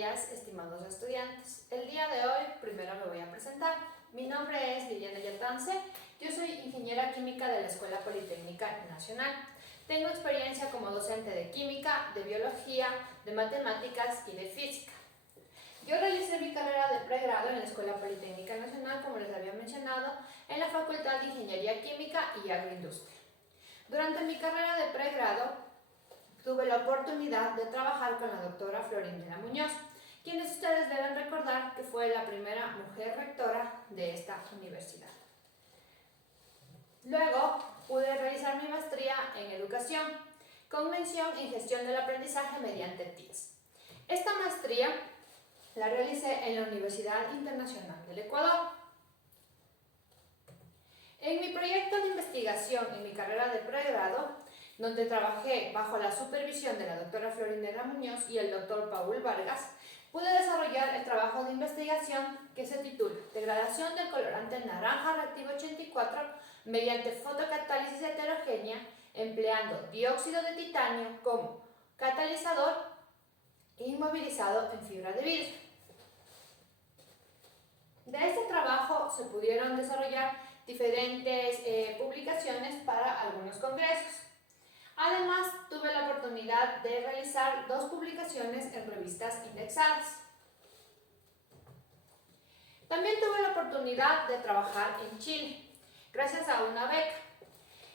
días, estimados estudiantes. El día de hoy primero me voy a presentar. Mi nombre es Liliana Yatance, yo soy ingeniera química de la Escuela Politécnica Nacional. Tengo experiencia como docente de química, de biología, de matemáticas y de física. Yo realicé mi carrera de pregrado en la Escuela Politécnica Nacional, como les había mencionado, en la Facultad de Ingeniería Química y Agroindustria. Durante mi carrera de pregrado, tuve la oportunidad de trabajar con la doctora Florinda Muñoz, quienes ustedes deben recordar que fue la primera mujer rectora de esta universidad. Luego pude realizar mi maestría en educación, con mención en gestión del aprendizaje mediante TIES. Esta maestría la realicé en la Universidad Internacional del Ecuador. En mi proyecto de investigación en mi carrera de pregrado, donde trabajé bajo la supervisión de la doctora Florinda Muñoz y el doctor Paul Vargas, pude desarrollar el trabajo de investigación que se titula Degradación del colorante naranja reactivo 84 mediante fotocatálisis heterogénea empleando dióxido de titanio como catalizador e inmovilizado en fibra de vidrio. De este trabajo se pudieron desarrollar diferentes publicaciones para algunos congresos. Además, tuve la oportunidad de realizar 2 publicaciones en revistas indexadas. También tuve la oportunidad de trabajar en Chile, gracias a una beca.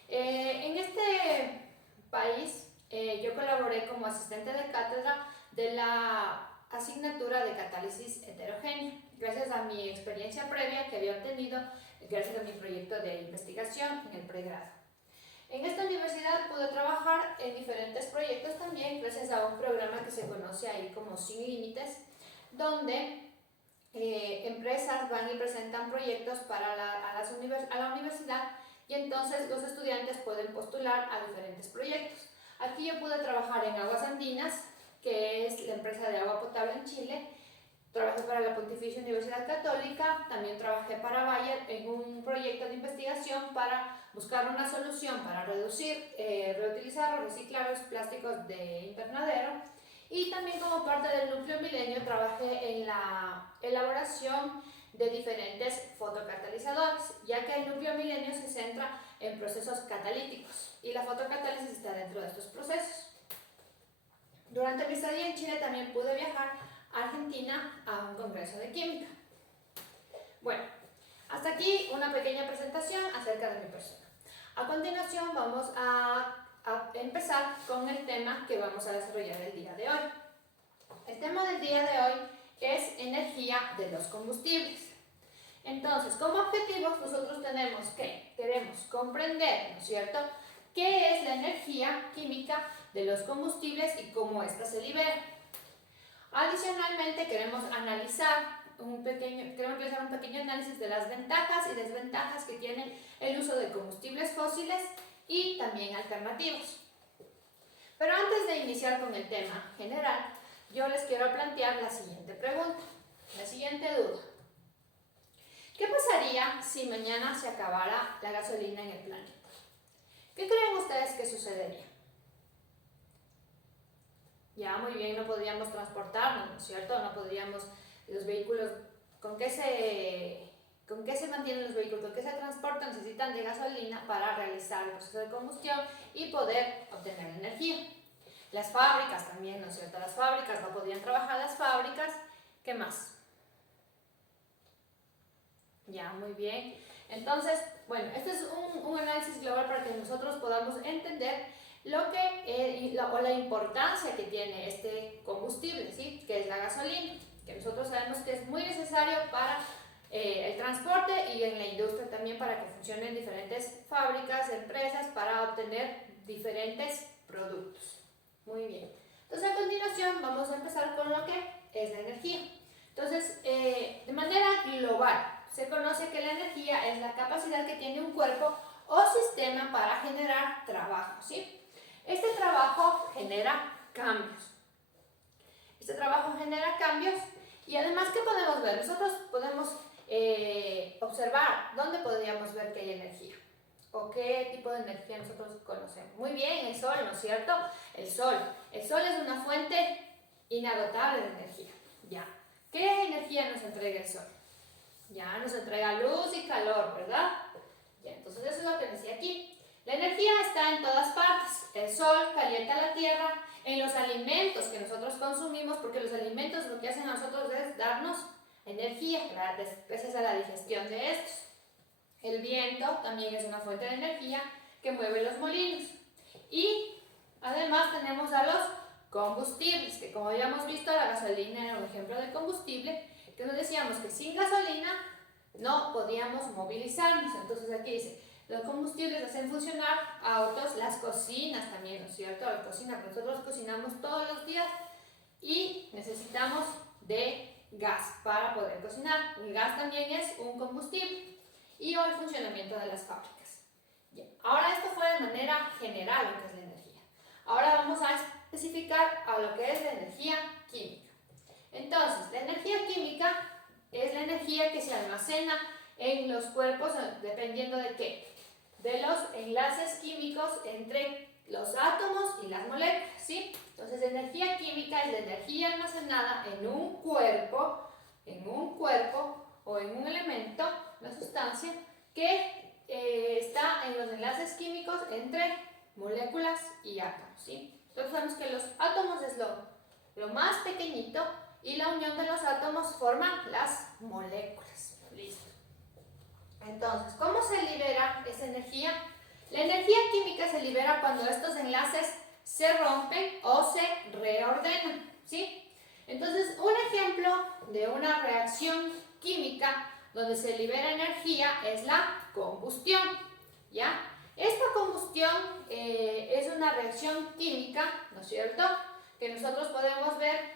En este país, yo colaboré como asistente de cátedra de la asignatura de catálisis heterogénea, gracias a mi experiencia previa que había obtenido gracias a mi proyecto de investigación en el pregrado. En esta universidad pude trabajar en diferentes proyectos también gracias a un programa que se conoce ahí como Sin Límites, donde empresas van y presentan proyectos para la universidad y entonces los estudiantes pueden postular a diferentes proyectos. Aquí yo pude trabajar en Aguas Andinas, que es la empresa de agua potable en Chile. Trabajé para la Pontificia Universidad Católica, también trabajé para Bayer en un proyecto de investigación para buscar una solución para reducir, reutilizar o reciclar los plásticos de invernadero. Y también como parte del Núcleo Milenio trabajé en la elaboración de diferentes fotocatalizadores, ya que el Núcleo Milenio se centra en procesos catalíticos y la fotocatálisis está dentro de estos procesos. Durante mi estadía en Chile también pude viajar Argentina a un congreso de química. Bueno, hasta aquí una pequeña presentación acerca de mi persona. A continuación vamos a empezar con el tema que vamos a desarrollar el día de hoy. El tema del día de hoy es energía de los combustibles. Entonces, como objetivos nosotros queremos comprender, ¿no es cierto?, qué es la energía química de los combustibles y cómo ésta se libera. Adicionalmente, queremos realizar un pequeño análisis de las ventajas y desventajas que tiene el uso de combustibles fósiles y también alternativos. Pero antes de iniciar con el tema general, yo les quiero plantear la siguiente pregunta, la siguiente duda. ¿Qué pasaría si mañana se acabara la gasolina en el planeta? ¿Qué creen ustedes que sucedería? Ya, muy bien, no podríamos transportarnos, ¿no es cierto? No podríamos, los vehículos, ¿con qué se mantienen los vehículos? ¿Con qué se transportan? Necesitan de gasolina para realizar el proceso de combustión y poder obtener energía. Las fábricas también, ¿no es cierto? Las fábricas, no podrían trabajar las fábricas. ¿Qué más? Ya, muy bien. Entonces, bueno, este es un análisis global para que nosotros podamos entender la importancia que tiene este combustible, ¿sí?, que es la gasolina, que nosotros sabemos que es muy necesario para el transporte y en la industria también para que funcionen diferentes fábricas, empresas, para obtener diferentes productos. Muy bien. Entonces, a continuación vamos a empezar con lo que es la energía. Entonces, de manera global, se conoce que la energía es la capacidad que tiene un cuerpo o sistema para generar trabajo, ¿sí? Este trabajo genera cambios. Y además, ¿qué podemos ver? Nosotros podemos observar dónde podríamos ver que hay energía o qué tipo de energía nosotros conocemos. Muy bien, el sol, ¿no es cierto? El sol es una fuente inagotable de energía. Ya. ¿Qué energía nos entrega el sol? Ya, nos entrega luz y calor, ¿verdad? Ya, entonces eso es lo que decía aquí. La energía está en todas partes. El sol calienta la tierra, en los alimentos que nosotros consumimos, porque los alimentos lo que hacen a nosotros es darnos energía, gracias a la digestión de estos. El viento también es una fuente de energía que mueve los molinos. Y además tenemos a los combustibles, que como habíamos visto, la gasolina era un ejemplo de combustible, que nos decíamos que sin gasolina no podíamos movilizarnos. Entonces aquí dice, los combustibles hacen funcionar autos, las cocinas también, ¿no es cierto? La cocina, nosotros cocinamos todos los días y necesitamos de gas para poder cocinar. El gas también es un combustible y el funcionamiento de las fábricas. Bien. Ahora esto fue de manera general lo que es la energía. Ahora vamos a especificar a lo que es la energía química. Entonces, la energía química es la energía que se almacena en los cuerpos dependiendo de qué, de los enlaces químicos entre los átomos y las moléculas, ¿sí? Entonces, energía química es la energía almacenada en un cuerpo o en un elemento, una sustancia, que está en los enlaces químicos entre moléculas y átomos, ¿sí? Entonces, sabemos que los átomos es lo más pequeñito y la unión de los átomos forman las moléculas. Listo. Entonces, ¿cómo se libera esa energía? La energía química se libera cuando estos enlaces se rompen o se reordenan, ¿sí? Entonces, un ejemplo de una reacción química donde se libera energía es la combustión, ¿ya? Esta combustión es una reacción química, ¿no es cierto?, que nosotros podemos ver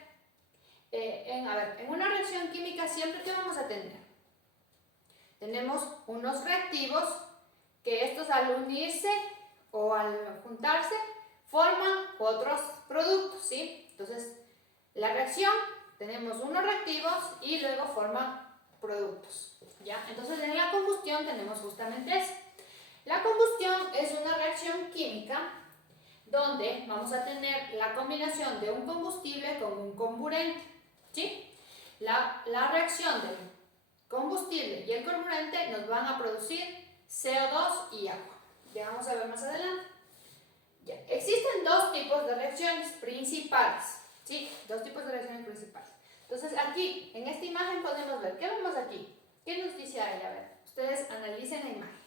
en una reacción química siempre que vamos a tener. Tenemos unos reactivos que estos al unirse o al juntarse forman otros productos, ¿sí? Entonces, la reacción, tenemos unos reactivos y luego forman productos, ¿ya? Entonces, en la combustión tenemos justamente eso. La combustión es una reacción química donde vamos a tener la combinación de un combustible con un comburente, ¿sí? La reacción del combustible y el carburante nos van a producir CO2 y agua. Ya vamos a ver más adelante. Ya. Existen dos tipos de reacciones principales, ¿sí? Dos tipos de reacciones principales. Entonces aquí, en esta imagen podemos ver, ¿qué vemos aquí? ¿Qué nos dice ahí? A ver, ustedes analicen la imagen.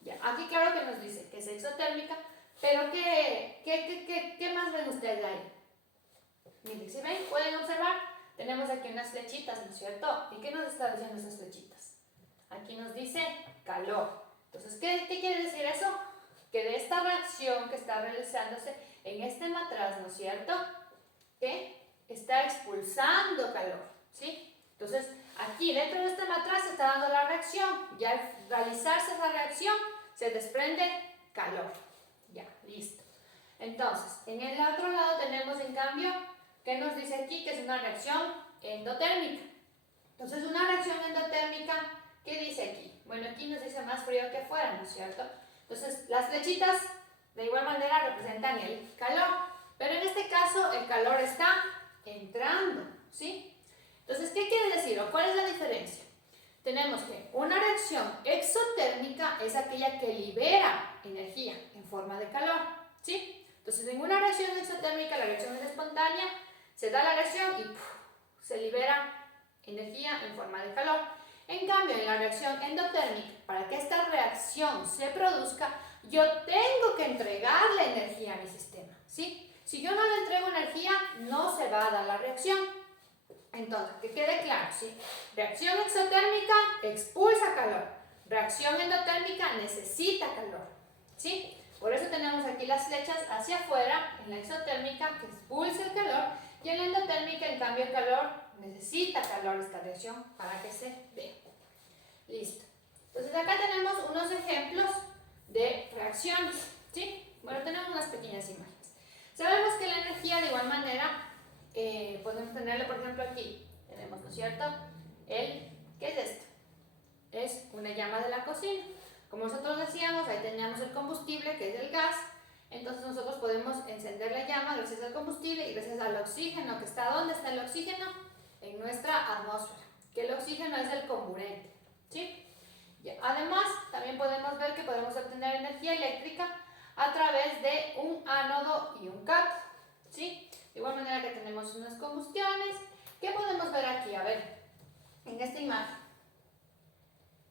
Ya. Aquí claro que nos dice que es exotérmica, pero ¿qué más ven ustedes ahí? Miren, si ven, pueden observar, tenemos aquí unas flechitas, ¿no es cierto? ¿Y qué nos está diciendo esas flechitas? Aquí nos dice calor. Entonces, ¿qué quiere decir eso? Que de esta reacción que está realizándose en este matraz, ¿no es cierto?, que está expulsando calor, ¿sí? Entonces, aquí dentro de este matraz se está dando la reacción y al realizarse esa reacción se desprende calor. Ya, listo. Entonces, en el otro lado tenemos en cambio, ¿qué nos dice aquí? Que es una reacción endotérmica. Entonces, una reacción endotérmica, ¿qué dice aquí? Bueno, aquí nos dice más frío que afuera, ¿no es cierto? Entonces, las flechitas de igual manera representan el calor, pero en este caso el calor está entrando, ¿sí? Entonces, ¿qué quiere decir o cuál es la diferencia? Tenemos que una reacción exotérmica es aquella que libera energía en forma de calor, ¿sí? Entonces, en una reacción exotérmica, la reacción es espontánea, se da la reacción y se libera energía en forma de calor. En cambio, en la reacción endotérmica, para que esta reacción se produzca, yo tengo que entregarle energía a mi sistema, ¿sí? Si yo no le entrego energía, no se va a dar la reacción. Entonces, que quede claro, ¿sí? Reacción exotérmica expulsa calor. Reacción endotérmica necesita calor, ¿sí? Por eso tenemos aquí las flechas hacia afuera, en la exotérmica que expulsa el calor y en la endotérmica, en cambio, el calor necesita calor esta reacción para que se dé. Listo. Entonces acá tenemos unos ejemplos de reacciones, ¿sí? Bueno, tenemos unas pequeñas imágenes. Sabemos que la energía de igual manera podemos tenerla, por ejemplo, aquí. Tenemos, ¿no es cierto? ¿Qué es esto? Es una llama de la cocina. Como nosotros decíamos, ahí teníamos el combustible, que es el gas, Entonces nosotros podemos encender la llama gracias al combustible y gracias al oxígeno, que está ¿dónde está el oxígeno? En nuestra atmósfera, que el oxígeno es el comburente, ¿sí? Además, también podemos ver que podemos obtener energía eléctrica a través de un ánodo y un cátodo, ¿sí? De igual manera que tenemos unas combustiones. ¿Qué podemos ver aquí? A ver, en esta imagen.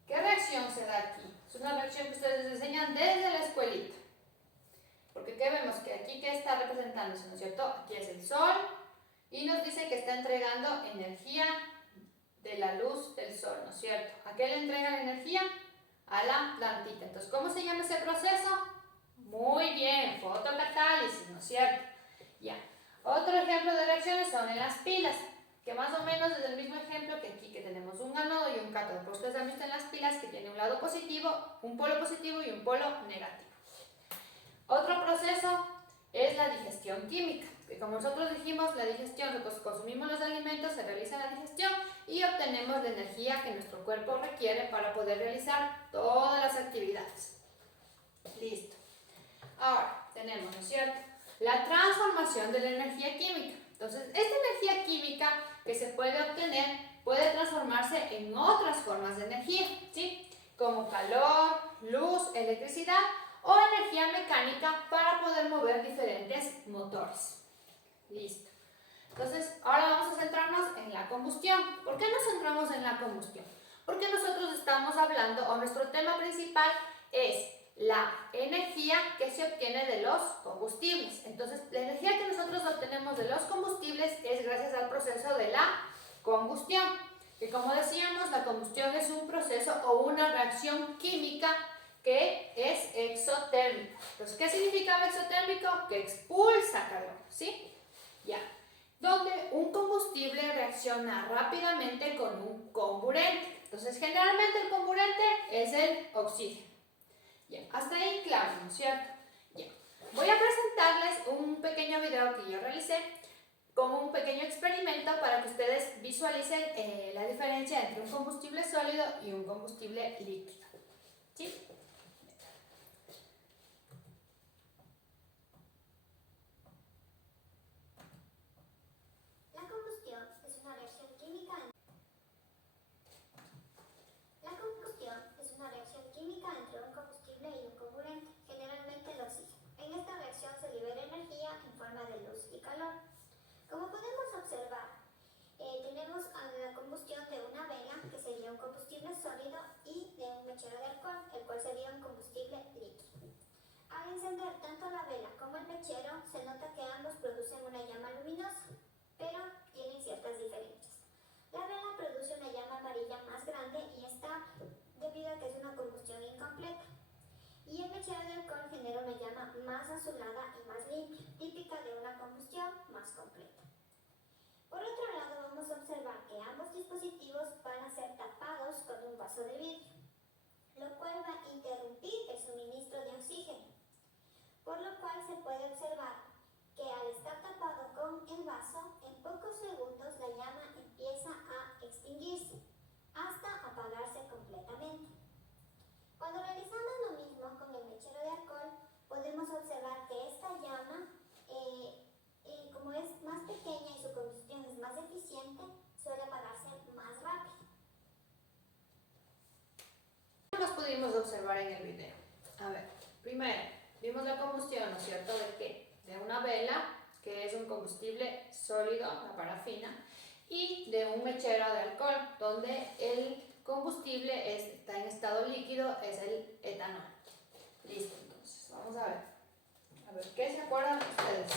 ¿Qué reacción se da aquí? Es una reacción que ustedes les enseñan desde la escuelita. Porque ¿qué vemos? Que aquí, ¿qué está representándose? ¿No es cierto? Aquí es el sol y nos dice que está entregando energía de la luz del sol, ¿no es cierto? ¿A qué le entrega la energía? A la plantita. Entonces, ¿cómo se llama ese proceso? Muy bien, fotocatálisis, ¿no es cierto? Ya. Otro ejemplo de reacciones son en las pilas, que más o menos es el mismo ejemplo que aquí, que tenemos un ánodo y un cátodo. Pero ustedes han visto en las pilas que tiene un lado positivo, un polo positivo y un polo negativo. Otro proceso es la digestión química, que como nosotros dijimos, la digestión, nosotros consumimos los alimentos, se realiza la digestión y obtenemos la energía que nuestro cuerpo requiere para poder realizar todas las actividades. Listo. Ahora, tenemos, ¿no es cierto?, la transformación de la energía química. Entonces, esta energía química que se puede obtener puede transformarse en otras formas de energía, ¿sí? Como calor, luz, electricidad o energía mecánica para poder mover diferentes motores. Listo. Entonces, ahora vamos a centrarnos en la combustión. ¿Por qué nos centramos en la combustión? Porque nosotros estamos hablando, o nuestro tema principal es la energía que se obtiene de los combustibles. Entonces, la energía que nosotros obtenemos de los combustibles es gracias al proceso de la combustión. Que como decíamos, la combustión es un proceso o una reacción química que es exotérmica. Entonces, ¿qué significa exotérmico? Que expulsa calor, ¿sí? Ya. Donde un combustible reacciona rápidamente con un comburente. Entonces, generalmente el comburente es el oxígeno. Ya, hasta ahí claro, ¿no es cierto? Ya. Voy a presentarles un pequeño video que yo realicé con un pequeño experimento para que ustedes visualicen la diferencia entre un combustible sólido y un combustible líquido. ¿Sí? La combustión es una reacción química entre un combustible y un comburente, generalmente el oxígeno. En esta reacción se libera energía en forma de luz y calor. Como podemos observar, tenemos la combustión de una vela, que sería un combustible sólido, y de un mechero de alcohol, el cual sería un combustible líquido. Al encender tanto la vela como el mechero, se nota que ambos producen una llama luminosa, pero tienen ciertas diferencias. La vela produce una llama amarilla más grande y estable, debido a que es una combustión incompleta. Y el mechero de alcohol genera una llama más azulada y más limpia, típica de una combustión más completa. Por otro lado, vamos a observar que ambos dispositivos van a ser tapados con un vaso de vidrio, lo cual va a interrumpir el suministro de oxígeno, por lo cual se puede observar que al estar tapado con el vaso, en pocos segundos la llama empieza a extinguirse hasta apagarse completamente. Cuando realizamos lo mismo con el mechero de alcohol, podemos observar que esta llama, como es más pequeña y su combustión es más eficiente, suele apagarse más rápido. ¿Qué más pudimos observar en el video? A ver, primero, vimos la combustión, ¿no es cierto? ¿De qué? De una vela, que es un combustible sólido, la parafina, y de un mechero de alcohol, donde el combustible está en estado líquido, es el etanol. Listo, entonces, vamos a ver. A ver, ¿qué se acuerdan ustedes?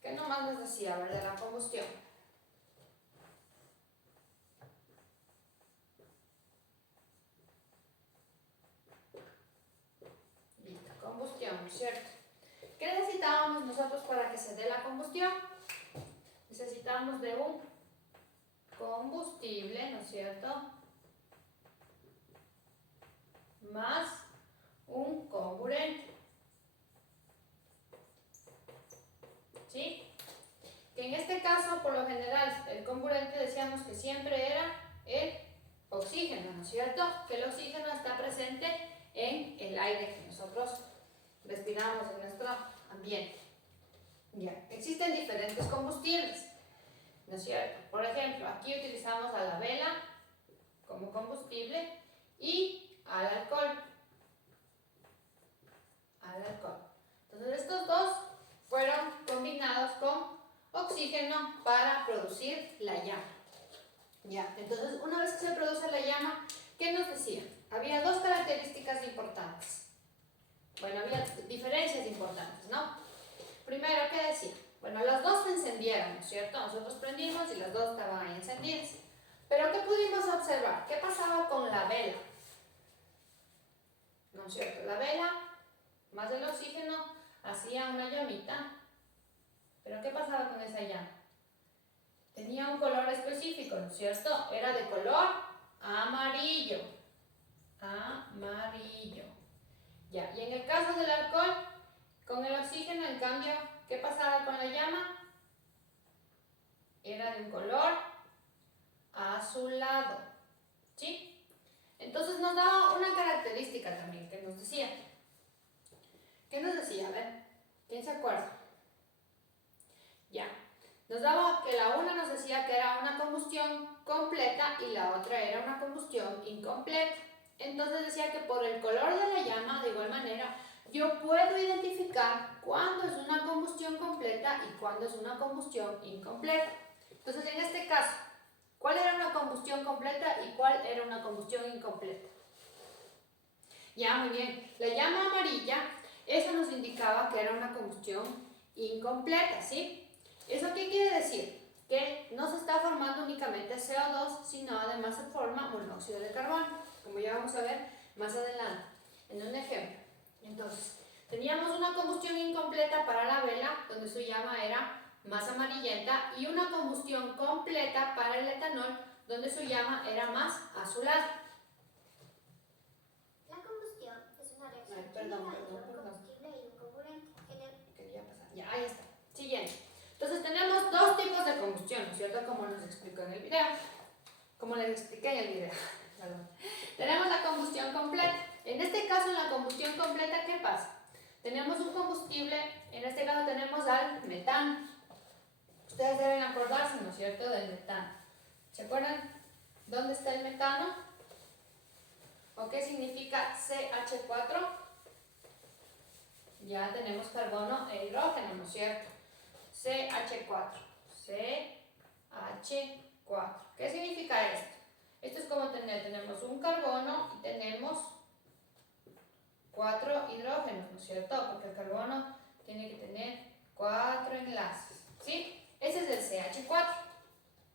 ¿Qué nomás les decía, a ver, de la combustión? Listo, combustión, ¿cierto? ¿Qué necesitábamos nosotros para que se dé la combustión? Necesitamos de un combustible, ¿no es cierto?, más un comburente. ¿Sí? Que en este caso, por lo general, el comburente decíamos que siempre era el oxígeno, ¿no es cierto? Que el oxígeno está presente en el aire que nosotros respiramos en nuestro ambiente. Ya, existen diferentes combustibles, ¿no es cierto? Por ejemplo, aquí utilizamos a la vela como combustible y al alcohol. Entonces estos dos fueron combinados con oxígeno para producir la llama. Ya, entonces una vez que se produce la llama, ¿qué nos decía? Había dos características importantes. Bueno, había diferencias importantes, ¿no? Primero, ¿qué decía? Bueno, las dos se encendieron, ¿no es cierto? Nosotros prendimos y las dos estaban ahí encendidas. Pero ¿qué pudimos observar? ¿Qué pasaba con la vela? ¿No es cierto? La vela, más el oxígeno, hacía una llamita. ¿Pero qué pasaba con esa llama? Tenía un color específico, ¿no es cierto? Era de color amarillo. Amarillo. Ya, y en el caso del alcohol, con el oxígeno, en cambio, ¿qué pasaba con la llama? Era de un color azulado. ¿Sí? Entonces nos daba una característica también que nos decía. ¿Qué nos decía? A ver, ¿quién se acuerda? Ya. Nos daba que la una nos decía que era una combustión completa y la otra era una combustión incompleta. Entonces decía que por el color de la llama, de igual manera, yo puedo identificar cuándo es una combustión completa y cuándo es una combustión incompleta. Entonces, en este caso, ¿cuál era una combustión completa y cuál era una combustión incompleta? Ya, muy bien. La llama amarilla, eso nos indicaba que era una combustión incompleta, ¿sí? ¿Eso qué quiere decir? Que no se está formando únicamente CO2, sino además se forma monóxido de carbono, como ya vamos a ver más adelante, en un ejemplo. Entonces, teníamos una combustión incompleta para la vela, donde su llama era más amarillenta, y una combustión completa para el etanol, donde su llama era más azulada. La combustión es una reacción química entre un combustible y un carburante. Quería pasar. Ya, ahí está. Siguiente. Entonces tenemos dos tipos de combustión, ¿no es cierto? Como nos explicó en el video. Como les expliqué en el video. Perdón. Tenemos la combustión completa. En este caso, en la combustión completa, ¿qué pasa? Tenemos un combustible, en este caso tenemos al metano. Ustedes deben acordarse, ¿no es cierto?, del metano. ¿Se acuerdan dónde está el metano? ¿O qué significa CH4? Ya tenemos carbono e hidrógeno, ¿no es cierto? CH4. CH4. ¿Qué significa esto? Esto es como tenemos un carbono y tenemos 4 hidrógenos, ¿no es cierto? Porque el carbono tiene que tener 4 enlaces, ¿sí? Ese es el CH4.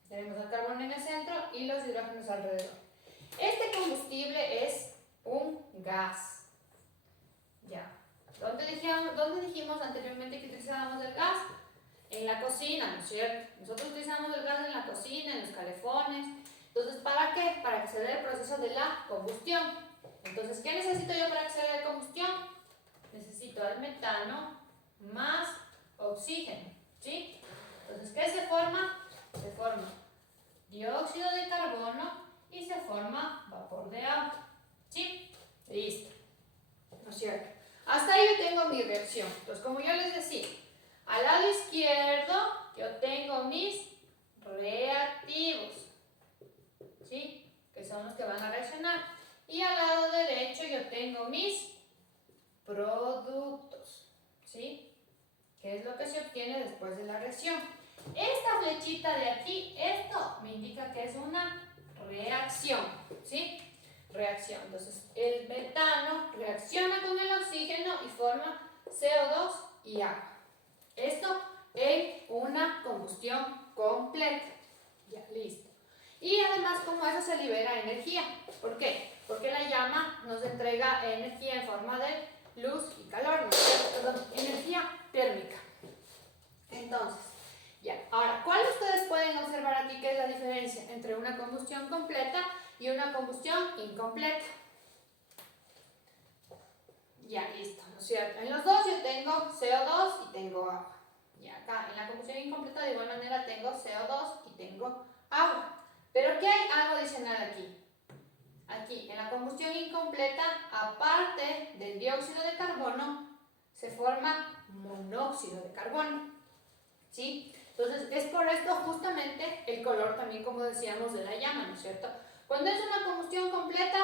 Tenemos el carbono en el centro y los hidrógenos alrededor. Este combustible es un gas. Ya. ¿Dónde dijimos anteriormente que utilizábamos el gas? En la cocina, ¿no es cierto? Nosotros utilizamos el gas en la cocina, en los calefones. Entonces, ¿para qué? Para que se dé el proceso de la combustión. Entonces, ¿qué necesito yo para que se dé la combustión? Necesito el metano más oxígeno, ¿sí? Entonces, ¿qué se forma? Se forma dióxido de carbono y se forma vapor de agua, ¿sí? Listo, ¿no es cierto? Hasta ahí yo tengo mi reacción. Entonces, como yo les decía, al lado izquierdo yo tengo mis reactivos, ¿sí? Que son los que van a reaccionar. Y al lado derecho yo tengo mis productos, ¿sí? ¿Qué es lo que se obtiene después de la reacción? Esta flechita de aquí, esto me indica que es una reacción, ¿sí? Reacción. Entonces, el metano reacciona con el oxígeno y forma CO2 y agua. Esto en una combustión completa. Ya, listo. Y además, como eso se libera energía. ¿Por qué? Porque la llama nos entrega energía en forma de luz y calor, ¿no? Perdón, energía térmica. Entonces, ya. Ahora, ¿cuál ustedes pueden observar aquí que es la diferencia entre una combustión completa y una combustión incompleta? Ya, listo, ¿no es cierto? En los dos yo tengo CO2 y tengo agua. Y acá, en la combustión incompleta, de igual manera tengo CO2 y tengo agua. Pero ¿qué hay algo adicional aquí? Aquí, en la combustión incompleta, aparte del dióxido de carbono, se forma monóxido de carbono, ¿sí? Entonces, es por esto justamente el color también, como decíamos, de la llama, ¿no es cierto? Cuando es una combustión completa,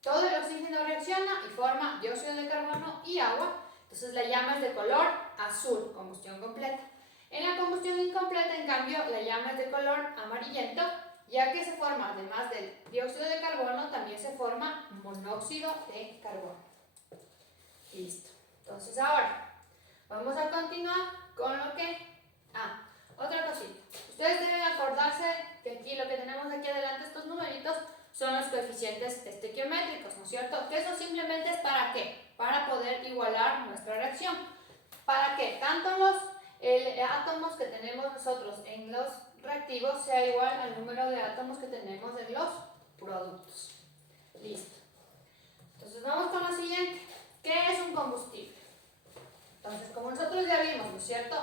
todo el oxígeno reacciona y forma dióxido de carbono y agua. Entonces, la llama es de color azul, combustión completa. En la combustión incompleta, en cambio, la llama es de color amarillento, ya que se forma, además del dióxido de carbono, también se forma monóxido de carbono. Listo. Entonces, ahora vamos a continuar con lo que... otra cosita. Ustedes deben acordarse que aquí lo que tenemos aquí adelante, estos numeritos, son los coeficientes estequiométricos, ¿no es cierto? Que eso simplemente es ¿para qué? Para poder igualar nuestra reacción. ¿Para que tanto los átomos que tenemos nosotros en los reactivos sea igual al número de átomos que tenemos en los productos? Listo. Entonces vamos con lo siguiente. ¿Qué es un combustible? Entonces, como nosotros ya vimos, ¿no es cierto?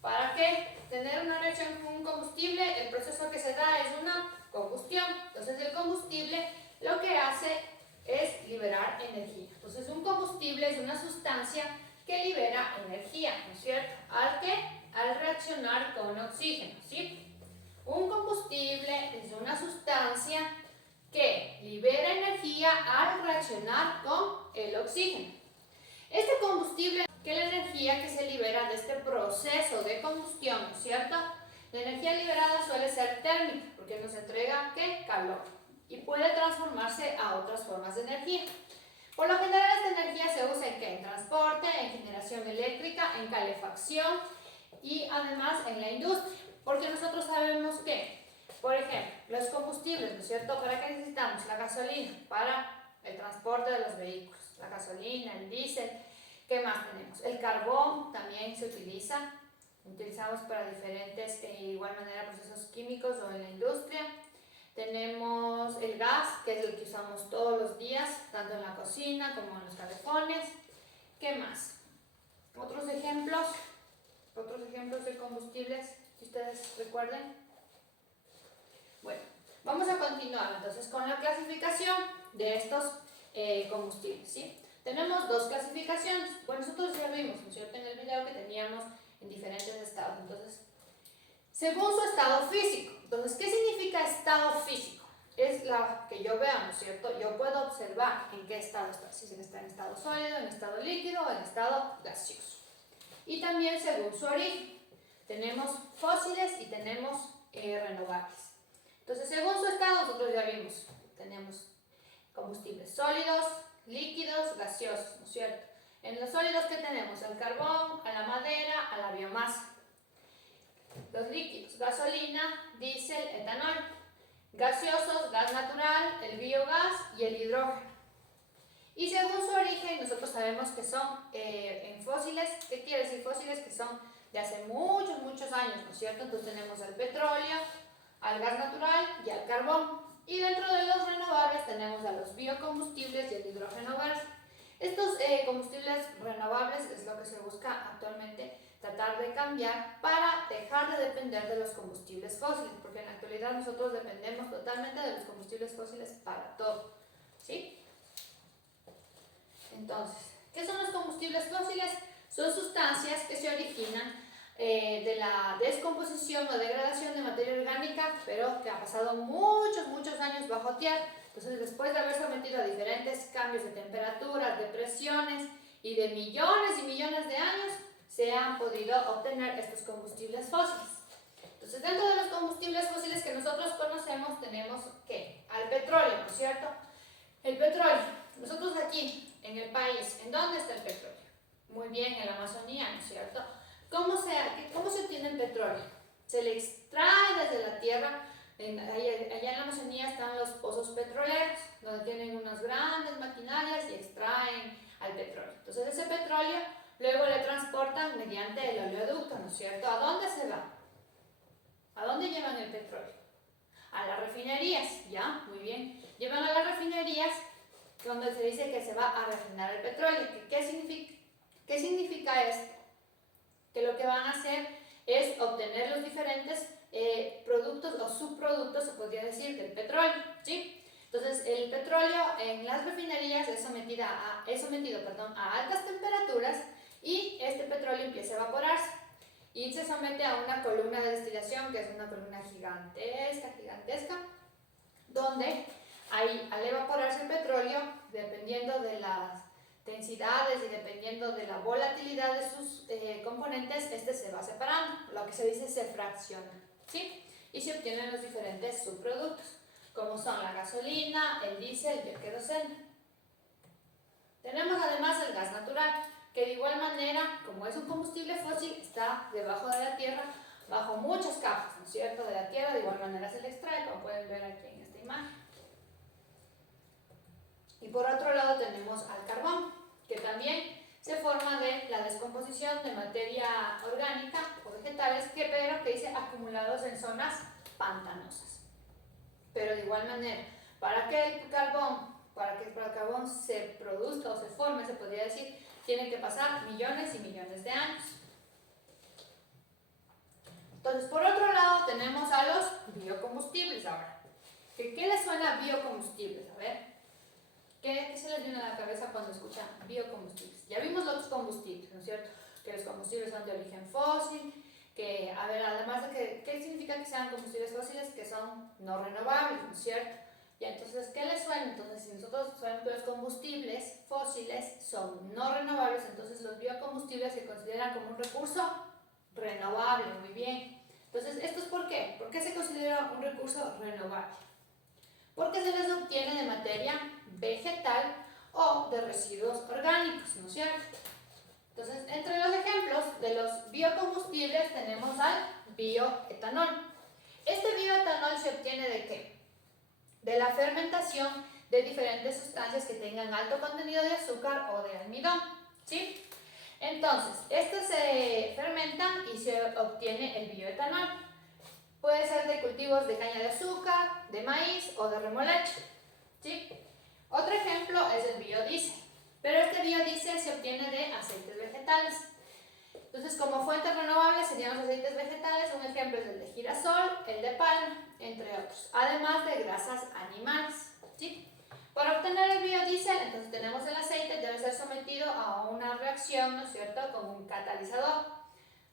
¿Para qué tener una reacción con un combustible? El proceso que se da es una combustión. Entonces, el combustible lo que hace es liberar energía. Entonces, un combustible es una sustancia que libera energía, ¿no es cierto? Al reaccionar con oxígeno, ¿sí? Un combustible es una sustancia que libera energía al reaccionar con el oxígeno. Este combustible, que la energía que se libera de este proceso de combustión, ¿no es cierto? La energía liberada suele ser térmica, porque nos entrega, ¿qué? Calor. Y puede transformarse a otras formas de energía. Por lo general, esta energía se usa ¿en qué? En transporte, en generación eléctrica, en calefacción y además en la industria. Porque nosotros sabemos que, por ejemplo, los combustibles, ¿no es cierto? ¿Para qué necesitamos? La gasolina, para el transporte de los vehículos. La gasolina, el diésel. ¿Qué más tenemos? El carbón también se utiliza. Utilizamos para diferentes, de igual manera, procesos químicos o en la industria. Tenemos el gas, que es el que usamos todos los días, tanto en la cocina como en los calefones. ¿Qué más? Otros ejemplos de combustibles que ustedes recuerden. Bueno, vamos a continuar entonces con la clasificación de estos combustibles, ¿sí? Tenemos dos clasificaciones. Bueno, nosotros ya vimos, ¿no es cierto?, en el video que teníamos en diferentes estados. Entonces, según su estado físico. Entonces, ¿qué significa estado físico? Es la que yo vea, ¿no es cierto? Yo puedo observar en qué estado está, si está en estado sólido, en estado líquido o en estado gaseoso. Y también según su origen. Tenemos fósiles y tenemos renovables. Entonces, según su estado, nosotros ya vimos, tenemos combustibles sólidos, líquidos, gaseosos, ¿no es cierto? En los sólidos, ¿qué tenemos? El carbón, a la madera, a la biomasa. Los líquidos, gasolina, diésel, etanol. Gaseosos, gas natural, el biogás y el hidrógeno. Y según su origen, nosotros sabemos que son en fósiles. ¿Qué quiere decir fósiles? Que son de hace muchos, muchos años, ¿no es cierto? Entonces tenemos al petróleo, al gas natural y al carbón. Y dentro de los renovables tenemos a los biocombustibles y el hidrógeno verde. Estos combustibles renovables es lo que se busca actualmente tratar de cambiar para dejar de depender de los combustibles fósiles, porque en la actualidad nosotros dependemos totalmente de los combustibles fósiles para todo, ¿sí? Entonces, ¿qué son los combustibles fósiles? Son sustancias que se originan de la descomposición o degradación de materia orgánica, pero que ha pasado muchos, muchos años bajo tierra. Entonces, después de haber sometido a diferentes cambios de temperaturas, de presiones y de millones y millones de años, se han podido obtener estos combustibles fósiles. Entonces, dentro de los combustibles fósiles que nosotros conocemos, tenemos ¿qué? Al petróleo, ¿no es cierto? El petróleo. Nosotros aquí, en el país, ¿en dónde está el petróleo? Muy bien, en la Amazonía, ¿no es cierto? ¿Cómo se obtiene el petróleo? Se le extrae desde la tierra. Allá en la Amazonía están los pozos petroleros, donde tienen unas grandes maquinarias y extraen al petróleo. Entonces, ese petróleo luego le transportan mediante el oleoducto, ¿no es cierto? ¿A dónde se va? ¿A dónde llevan el petróleo? A las refinerías, ¿ya? Muy bien. Llevan a las refinerías donde se dice que se va a refinar el petróleo. ¿Qué significa esto? Que lo que van a hacer es obtener los diferentes productos o subproductos, se podría decir, del petróleo, ¿sí? Entonces, el petróleo en las refinerías es sometido a altas temperaturas y este petróleo empieza a evaporarse y se somete a una columna de destilación, que es una columna gigantesca, donde ahí, al evaporarse el petróleo, dependiendo de las densidades y dependiendo de la volatilidad de sus componentes, este se va separando, lo que se dice se fracciona, ¿sí? Y se obtienen los diferentes subproductos, como son la gasolina, el diésel y el queroseno. Tenemos además el gas natural, que de igual manera, como es un combustible fósil, está debajo de la tierra, bajo muchas capas, ¿no es cierto?, de la tierra. De igual manera se le extrae, como pueden ver aquí en esta imagen. Y por otro lado tenemos al carbón, que también se forma de la descomposición de materia orgánica o vegetales, pero que dice acumulados en zonas pantanosas. Pero de igual manera, para que el carbón se produzca o se forme, se podría decir, tienen que pasar millones y millones de años. Entonces, por otro lado, tenemos a los biocombustibles ahora. ¿Qué les suena a biocombustibles? A ver, ¿qué se les viene a la cabeza cuando escuchan biocombustibles? Ya vimos los combustibles, ¿no es cierto? Que los combustibles son de origen fósil, que, a ver, además de que, ¿qué significa que sean combustibles fósiles? Que son no renovables, ¿no es cierto? Y entonces, ¿qué les suena? Entonces, si nosotros sabemos que los combustibles fósiles son no renovables, entonces los biocombustibles se consideran como un recurso renovable, muy bien. Entonces, ¿esto es por qué? ¿Por qué se considera un recurso renovable? Porque se les obtiene de materia vegetal o de residuos orgánicos, ¿no es cierto? Entonces, entre los ejemplos de los biocombustibles tenemos al bioetanol. Este bioetanol se obtiene ¿de qué? De la fermentación de diferentes sustancias que tengan alto contenido de azúcar o de almidón, ¿sí? Entonces, estos se fermentan y se obtiene el bioetanol. Puede ser de cultivos de caña de azúcar, de maíz o de remolacha, ¿sí? Otro ejemplo es el biodiesel, pero este biodiesel se obtiene de aceites vegetales. Entonces, como fuentes renovables serían los aceites vegetales, un ejemplo es el de girasol, el de palma, entre otros, además de grasas animales, ¿sí? Para obtener el biodiesel, entonces tenemos el aceite, debe ser sometido a una reacción, ¿no es cierto?, como un catalizador.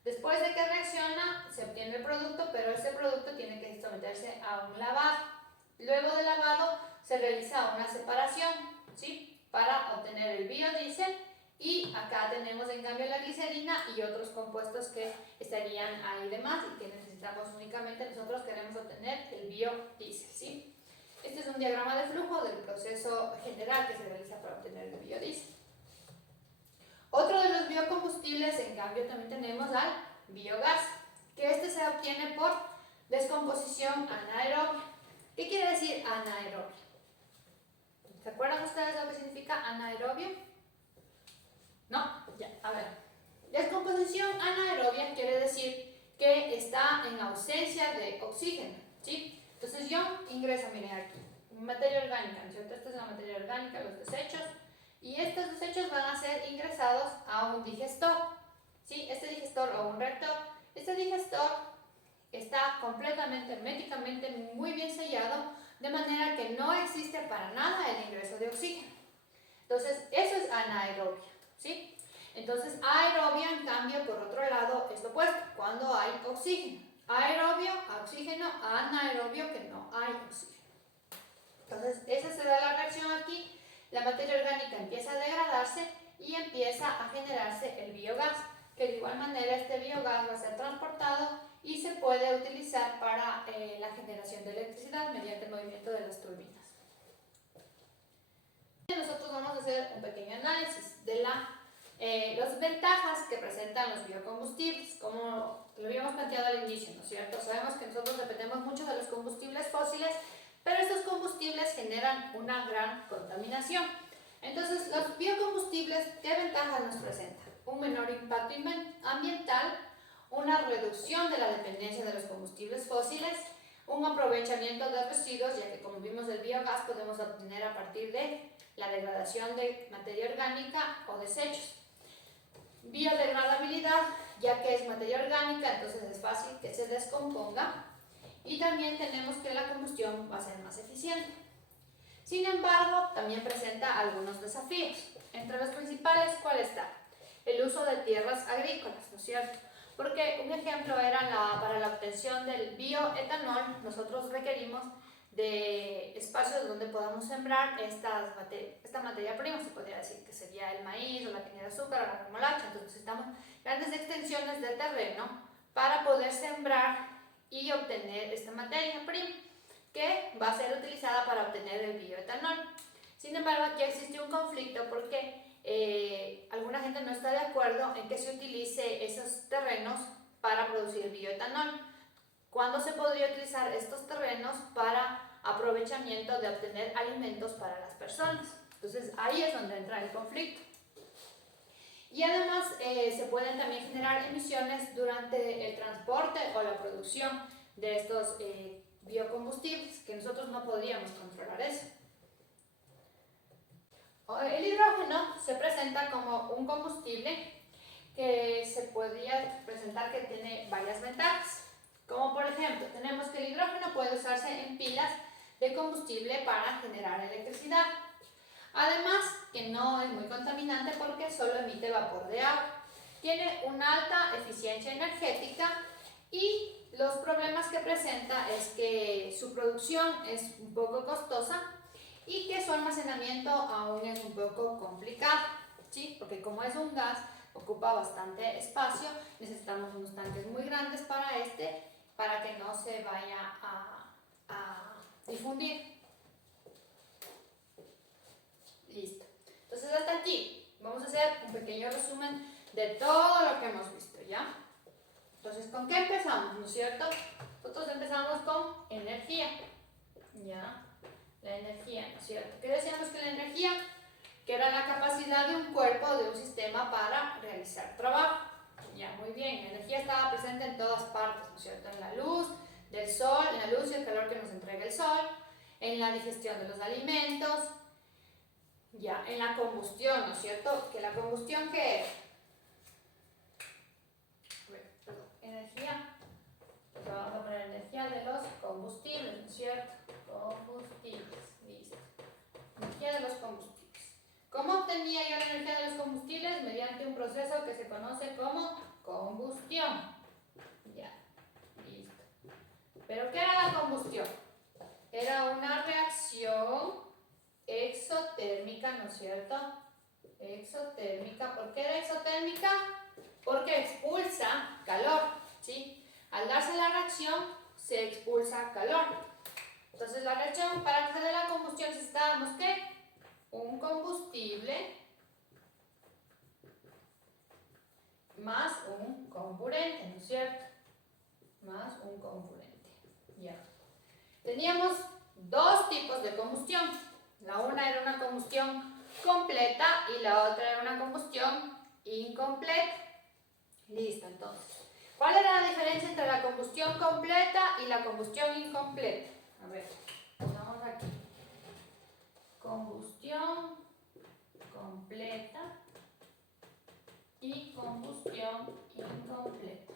Después de que reacciona, se obtiene el producto, pero ese producto tiene que someterse a un lavado. Luego del lavado, se realiza una separación, ¿sí?, para obtener el biodiesel. Y acá tenemos en cambio la glicerina y otros compuestos que estarían ahí de más y que necesitamos únicamente, nosotros queremos obtener el biodiesel, ¿sí? Este es un diagrama de flujo del proceso general que se realiza para obtener el biodiesel. Otro de los biocombustibles, en cambio, también tenemos al biogás, que este se obtiene por descomposición anaerobia. ¿Qué quiere decir anaerobia? ¿Se acuerdan ustedes lo que significa anaerobia? No, ya, a ver. Descomposición anaerobia quiere decir que está en ausencia de oxígeno, ¿sí? Entonces yo ingreso, miren aquí, materia orgánica, ¿no es cierto? Esta es la materia orgánica, los desechos, y estos desechos van a ser ingresados a un digestor, ¿sí? Este digestor o un reactor. Este digestor está completamente, herméticamente, muy bien sellado, de manera que no existe para nada el ingreso de oxígeno. Entonces, eso es anaerobia, ¿sí? Entonces, aerobia, en cambio, por otro lado, es lo opuesto, cuando hay oxígeno. Aerobio, oxígeno, anaerobio, que no hay oxígeno. Entonces, esa se da la reacción aquí. La materia orgánica empieza a degradarse y empieza a generarse el biogás, que de igual manera este biogás va a ser transportado y se puede utilizar para la generación de electricidad mediante el movimiento de las turbinas. Nosotros vamos a hacer un pequeño análisis de las ventajas que presentan los biocombustibles, como lo habíamos planteado al inicio, ¿no es cierto? Sabemos que nosotros dependemos mucho de los combustibles fósiles, pero estos combustibles generan una gran contaminación. Entonces, los biocombustibles, ¿qué ventajas nos presentan? Un menor impacto ambiental, una reducción de la dependencia de los combustibles fósiles, un aprovechamiento de residuos, ya que como vimos el biogás podemos obtener a partir de la degradación de materia orgánica o desechos. Biodegradabilidad, ya que es materia orgánica, entonces es fácil que se descomponga. Y también tenemos que la combustión va a ser más eficiente. Sin embargo, también presenta algunos desafíos. Entre los principales, ¿cuál está? El uso de tierras agrícolas, ¿no es cierto? Porque un ejemplo era para la obtención del bioetanol, nosotros requerimos de espacios donde podamos sembrar esta materia prima, se podría decir que sería el maíz o la caña de azúcar o la remolacha. Entonces necesitamos grandes extensiones de terreno para poder sembrar y obtener esta materia prima que va a ser utilizada para obtener el bioetanol. Sin embargo, aquí existe un conflicto porque alguna gente no está de acuerdo en que se utilice esos terrenos para producir bioetanol. ¿Cuándo se podría utilizar estos terrenos para aprovechamiento de obtener alimentos para las personas? Entonces ahí es donde entra el conflicto. Y además se pueden también generar emisiones durante el transporte o la producción de estos biocombustibles, que nosotros no podríamos controlar eso. El hidrógeno se presenta como un combustible que se podría presentar que tiene varias ventajas. Como por ejemplo, tenemos que el hidrógeno puede usarse en pilas de combustible para generar electricidad. Además, que no es muy contaminante porque solo emite vapor de agua. Tiene una alta eficiencia energética y los problemas que presenta es que su producción es un poco costosa y que su almacenamiento aún es un poco complicado, ¿sí? Porque como es un gas, ocupa bastante espacio, necesitamos unos tanques muy grandes para que no se vaya a difundir. Listo. Entonces hasta aquí vamos a hacer un pequeño resumen de todo lo que hemos visto, ¿ya? Entonces, ¿con qué empezamos, no es cierto? Nosotros empezamos con energía, ¿ya? La energía, ¿no es cierto? ¿Qué decíamos que la energía? Que era la capacidad de un cuerpo o de un sistema para realizar trabajo. Ya, muy bien, la energía estaba presente en todas partes, ¿no es cierto? En la luz del sol, en la luz y el calor que nos entrega el sol, en la digestión de los alimentos, ya, en la combustión, ¿no es cierto? Que la combustión, ¿qué es? Energía, pues vamos a poner energía de los combustibles, ¿no es cierto? Combustibles, listo. Energía de los combustibles. ¿Cómo obtenía yo la energía de los combustibles? Mediante un proceso que se conoce como combustión. Ya, listo. ¿Pero qué era la combustión? Era una reacción exotérmica, ¿no es cierto? Exotérmica. ¿Por qué era exotérmica? Porque expulsa calor, ¿sí? Al darse la reacción, se expulsa calor. Entonces la reacción, para acceder a la combustión necesitábamos ¿qué? Un combustible más un comburente, ¿no es cierto? Más un comburente. Ya. Teníamos dos tipos de combustión. La una era una combustión completa y la otra era una combustión incompleta. Listo, entonces. ¿Cuál era la diferencia entre la combustión completa y la combustión incompleta? A ver, vamos aquí. Combustión completa y combustión incompleta.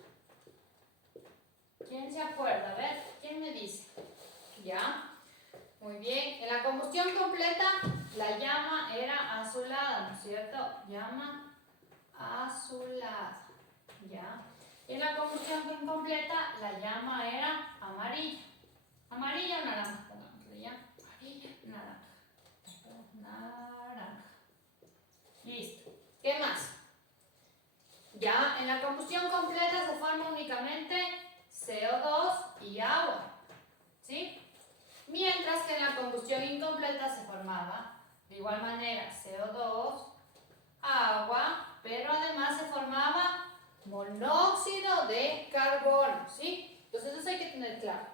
¿Quién se acuerda? A ver, ¿quién me dice? ¿Ya? Muy bien. En la combustión completa la llama era azulada, ¿no es cierto? Llama azulada. ¿Ya? Y en la combustión incompleta la llama era amarilla. Amarilla o naranja, pongámosle ya. Amarilla, naranja. Naranja. Listo. ¿Qué más? Ya en la combustión completa se forma únicamente CO2 y agua, ¿sí? Mientras que en la combustión incompleta se formaba de igual manera CO2, agua, pero además se formaba monóxido de carbono, ¿sí? Entonces eso hay que tener claro.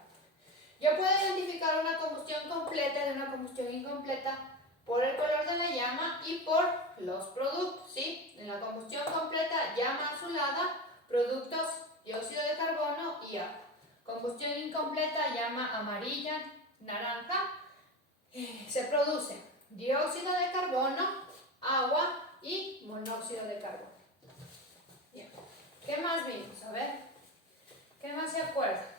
Yo puedo identificar una combustión completa de una combustión incompleta por el color de la llama y por los productos, ¿sí? En la combustión completa, llama azulada, productos dióxido de carbono y agua. Combustión incompleta, llama amarilla, naranja, se produce dióxido de carbono, agua y monóxido de carbono. Bien. ¿Qué más vimos? A ver, ¿qué más se acuerda?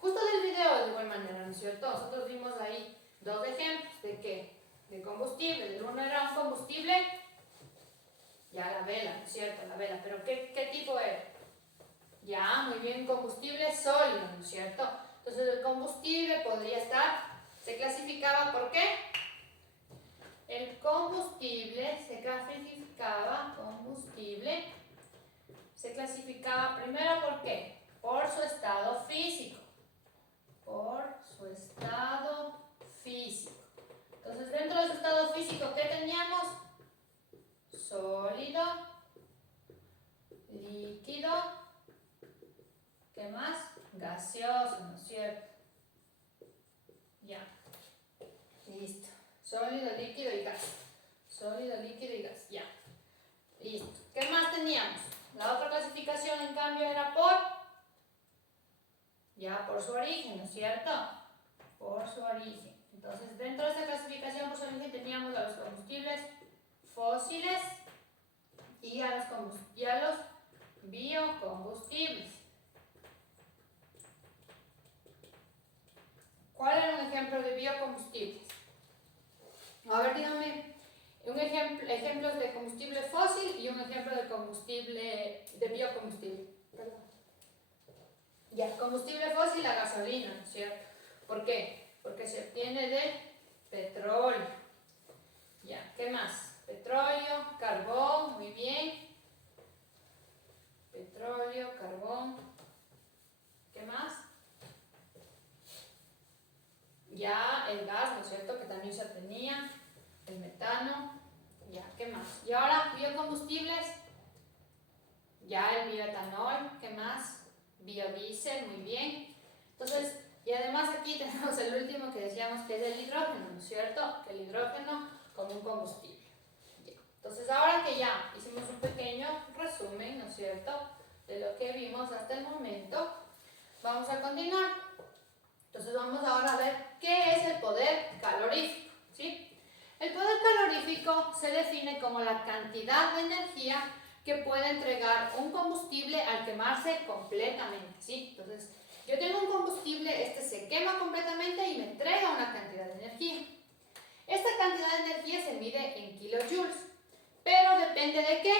Justo del video de igual manera, ¿no es cierto? Nosotros vimos ahí dos ejemplos de qué? De combustible. El uno era un combustible, ya la vela, ¿no es cierto? La vela, pero ¿qué tipo era? Ya, muy bien, combustible sólido, ¿no es cierto? Entonces el combustible podría estar, se clasificaba ¿por qué? El combustible se clasificaba primero ¿por qué? Por su estado físico. Por su estado físico. Entonces dentro de su estado físico, ¿qué teníamos? Sólido, líquido, ¿qué más? Gaseoso, ¿no es cierto? Ya, listo. Sólido, líquido y gas. Sólido, líquido y gas, ya. Listo. ¿Qué más teníamos? La otra clasificación, en cambio, era por su origen, ¿no es cierto? Por su origen. Entonces, dentro de esta clasificación por su origen teníamos a los combustibles fósiles y a los biocombustibles. ¿Cuál era un ejemplo de biocombustibles? A ver, díganme ejemplos de combustible fósil y un ejemplo de biocombustible. Perdón. Ya, combustible fósil, la gasolina, ¿no es cierto? ¿Por qué? Porque se obtiene del petróleo. Ya, ¿qué más? Petróleo, carbón, muy bien. Petróleo, carbón. ¿Qué más? Ya, el gas, ¿no es cierto? Que también se obtenía. El metano. Ya, ¿qué más? Y ahora, biocombustibles. Ya, el bioetanol. ¿Qué más? Biodiesel, muy bien. Entonces, y además aquí tenemos el último que decíamos que es el hidrógeno, ¿no es cierto? Que el hidrógeno como un combustible. Bien. Entonces, ahora que ya hicimos un pequeño resumen, ¿no es cierto?, de lo que vimos hasta el momento, vamos a continuar. Entonces, vamos ahora a ver qué es el poder calorífico, ¿sí? El poder calorífico se define como la cantidad de energía que puede entregar un combustible al quemarse completamente, ¿sí? Entonces, yo tengo un combustible, este se quema completamente y me entrega una cantidad de energía. Esta cantidad de energía se mide en kilojoules, pero depende de qué?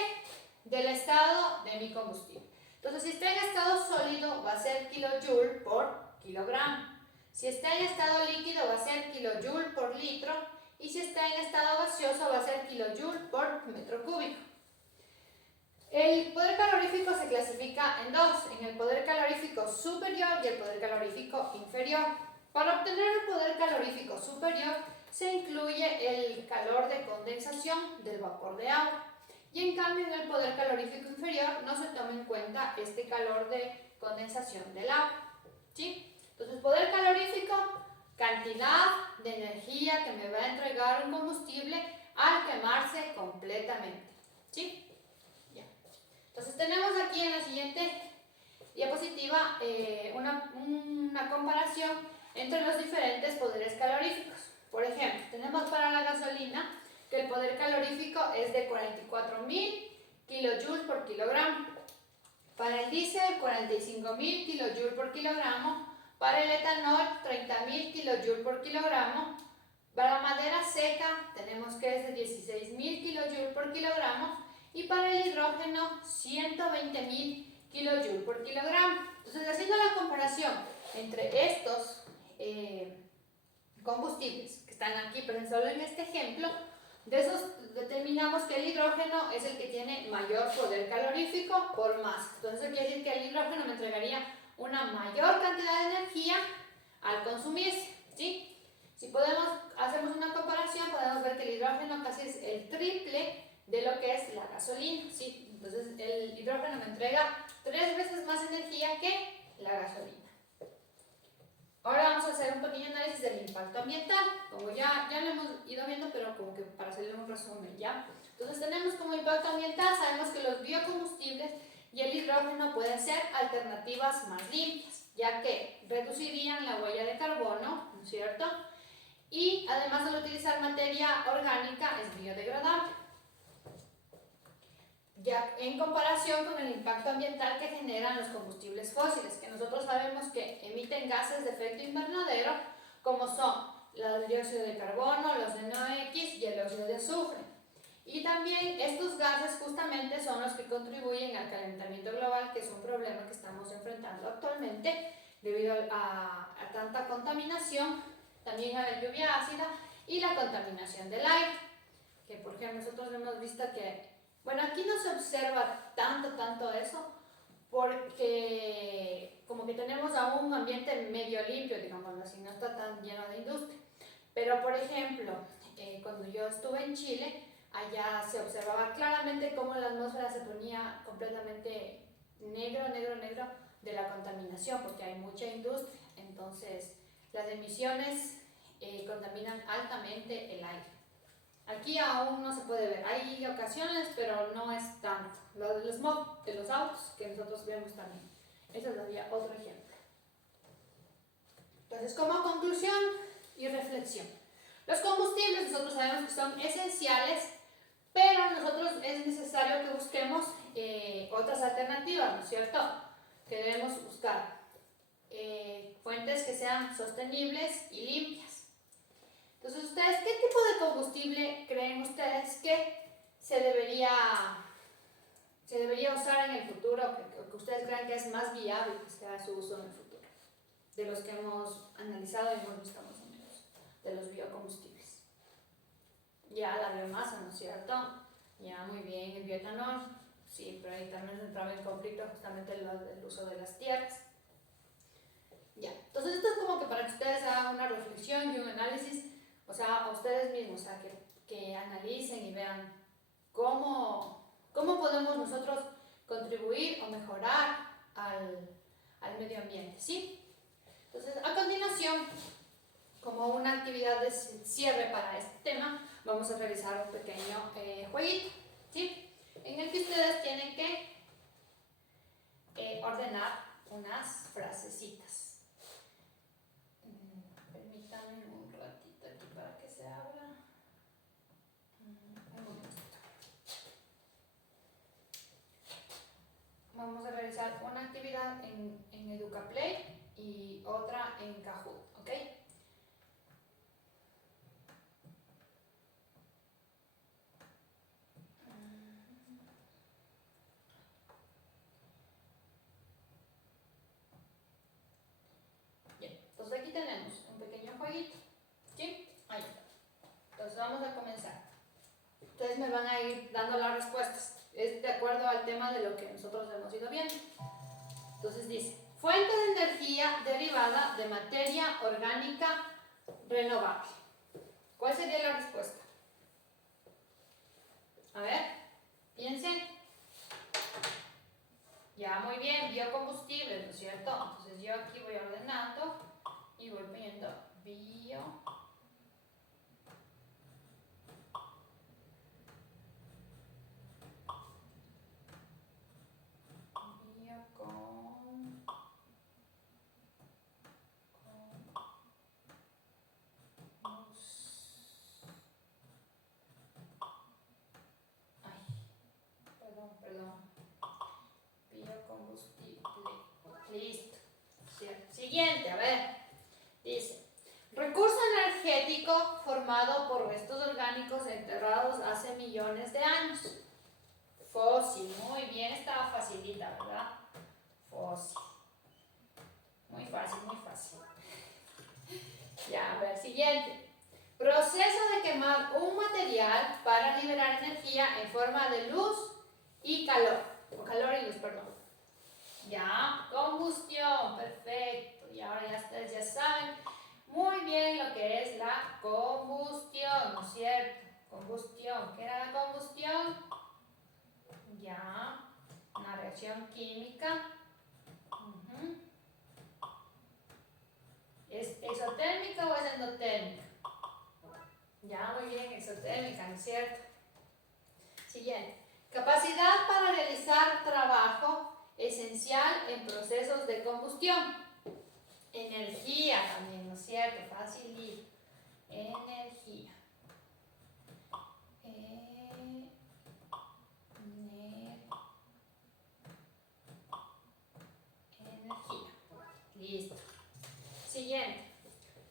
Del estado de mi combustible. Entonces, si está en estado sólido, va a ser kilojoule por kilogramo. Si está en estado líquido, va a ser kilojoule por litro. Y si está en estado gaseoso, va a ser kilojoule por metro cúbico. El poder calorífico se clasifica en dos, en el poder calorífico superior y el poder calorífico inferior. Para obtener el poder calorífico superior se incluye el calor de condensación del vapor de agua. Y en cambio en el poder calorífico inferior no se toma en cuenta este calor de condensación del agua, ¿sí? Entonces, poder calorífico, cantidad de energía que me va a entregar un combustible al quemarse completamente, ¿sí? Ya. Entonces, tenemos aquí en la siguiente diapositiva una comparación entre los diferentes poderes caloríficos. Por ejemplo, tenemos para la gasolina que el poder calorífico es de 44.000 kilojoules por kilogramo. Para el diésel, 45.000 kilojoules por kilogramo. Para el etanol, 30.000 kilojoules por kilogramo. Para la madera seca, tenemos que es de 16.000 kilojoules por kilogramo. Y para el hidrógeno, 120.000 kilojoules por kilogramo. Entonces, haciendo la comparación entre estos combustibles que están aquí, pero solo en este ejemplo, de esos determinamos que el hidrógeno es el que tiene mayor poder calorífico por masa. Entonces, eso quiere decir que el hidrógeno me entregaría una mayor cantidad de energía al consumirse, ¿sí? Si hacemos una comparación, podemos ver que el hidrógeno casi es el triple de lo que es la gasolina, ¿sí? Entonces, el hidrógeno me entrega 3 veces más energía que la gasolina. Ahora vamos a hacer un pequeño análisis del impacto ambiental, como ya lo hemos ido viendo, pero como que para hacerle un resumen, ¿ya? Entonces tenemos como impacto ambiental, sabemos que los biocombustibles y el hidrógeno pueden ser alternativas más limpias, ya que reducirían la huella de carbono, ¿no es cierto? Y además de utilizar materia orgánica, es biodegradable. Ya en comparación con el impacto ambiental que generan los combustibles fósiles, que nosotros sabemos que emiten gases de efecto invernadero, como son el dióxido de carbono, los NOx y el óxido de azufre. Y también estos gases justamente son los que contribuyen al calentamiento global, que es un problema que estamos enfrentando actualmente debido a tanta contaminación, también a la lluvia ácida y la contaminación del aire. Que por ejemplo nosotros hemos visto que, bueno, aquí no se observa tanto eso, porque como que tenemos aún un ambiente medio limpio, digámoslo así, no está tan lleno de industria. Pero por ejemplo, cuando yo estuve en Chile, allá se observaba claramente cómo la atmósfera se ponía completamente negro de la contaminación, porque hay mucha industria, entonces las emisiones contaminan altamente el aire. Aquí aún no se puede ver, hay ocasiones, pero no es tanto. El smog de los autos que nosotros vemos también. Ese sería otro ejemplo. Entonces, como conclusión y reflexión, los combustibles nosotros sabemos que son esenciales, pero nosotros es necesario que busquemos otras alternativas, ¿no es cierto? Que debemos buscar fuentes que sean sostenibles y limpias. Entonces, ¿ustedes qué tipo de combustible creen ustedes que se debería usar en el futuro, que ustedes crean que es más viable que sea su uso en el futuro? De los que hemos analizado y hemos visto más o menos, de los biocombustibles. Ya la biomasa, ¿no es cierto? Ya muy bien, el bioetanol, sí, pero ahí también entraba en conflicto justamente el uso de las tierras. Ya, entonces esto es como que para que ustedes hagan una reflexión y un análisis, o sea, a ustedes mismos, o sea, que analicen y vean cómo podemos nosotros contribuir o mejorar al medio ambiente, ¿sí? Entonces, a continuación, como una actividad de cierre para este tema, vamos a realizar un pequeño jueguito, ¿sí? En el que ustedes tienen que ordenar unas frasecitas. Permítanme un ratito aquí para que se abra. Un momentito. Vamos a realizar una actividad en EducaPlay y otra en Kahoot, ¿ok? Bien, entonces aquí tenemos un pequeño jueguito, ¿sí? Ahí está. Entonces vamos a comenzar. Ustedes me van a ir dando las respuestas. Es de acuerdo al tema de lo que nosotros hemos ido viendo. Entonces dice, fuente de energía derivada de materia orgánica renovable. ¿Cuál sería la respuesta? A ver, piensen. Ya, muy bien, biocombustibles, ¿no es cierto? Entonces yo aquí voy ordenando y voy poniendo biocombustible. Biocombustible. Listo. Siguiente, a ver. Dice, recurso energético formado por restos orgánicos enterrados hace millones de años. Fósil, muy bien, estaba facilita, ¿verdad? Fósil. Muy fácil, muy fácil. Ya, a ver, siguiente. Proceso de quemar un material para liberar energía en forma de luz y calor. O calor y luz, perdón. Ya, combustión, perfecto. Y ahora ya ustedes ya saben muy bien lo que es la combustión, ¿no es cierto? Combustión. ¿Qué era la combustión? Ya, una reacción química. ¿Es exotérmica o es endotérmica? Ya, muy bien, exotérmica, ¿no es cierto? Siguiente. Capacidad para realizar trabajo esencial en procesos de combustión. Energía también, ¿no es cierto? Fácil. Energía. Energía. Listo. Siguiente.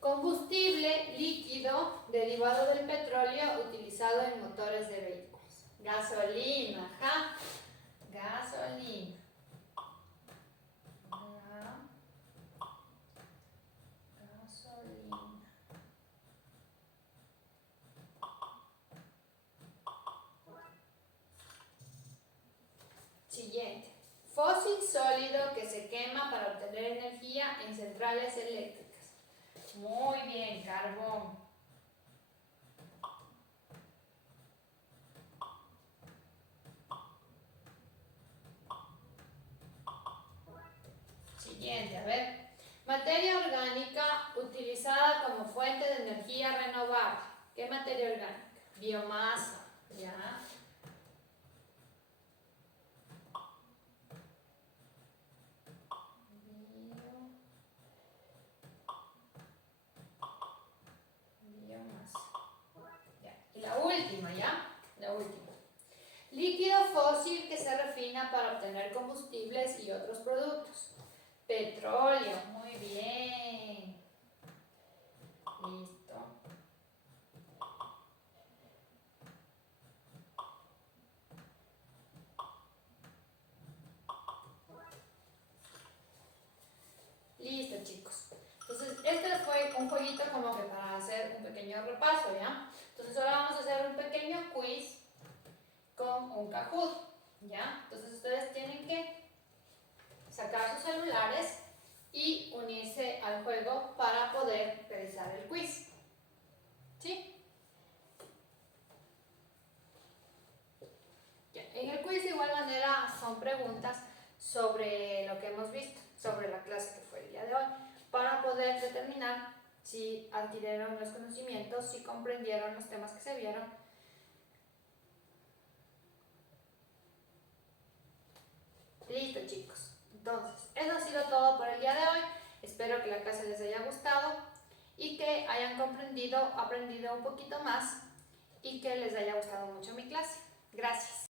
Combustible líquido derivado del petróleo utilizado en motores de vehículos. Gasolina, ajá. Gasolina. Gasolina. Siguiente. Fósil sólido que se quema para obtener energía en centrales eléctricas. Muy bien, carbón. Siguiente, a ver. Materia orgánica utilizada como fuente de energía renovable. ¿Qué materia orgánica? Biomasa, ¿ya? Biomasa. Ya. Y la última, ¿ya? La última. Líquido fósil que se refina para obtener combustibles y otros productos. Petróleo, muy bien. Listo. Listo, chicos. Entonces, este fue un jueguito como que para hacer un pequeño repaso, ¿ya? Entonces, ahora vamos a hacer un pequeño quiz con un Kahoot, ¿ya? Entonces, ustedes tienen que sacar sus celulares y unirse al juego para poder realizar el quiz. ¿Sí? Ya. En el quiz de igual manera son preguntas sobre lo que hemos visto, sobre la clase que fue el día de hoy, para poder determinar si adquirieron los conocimientos, si comprendieron los temas que se vieron. Listo, chicos. Entonces, eso ha sido todo por el día de hoy. Espero que la clase les haya gustado y que hayan aprendido un poquito más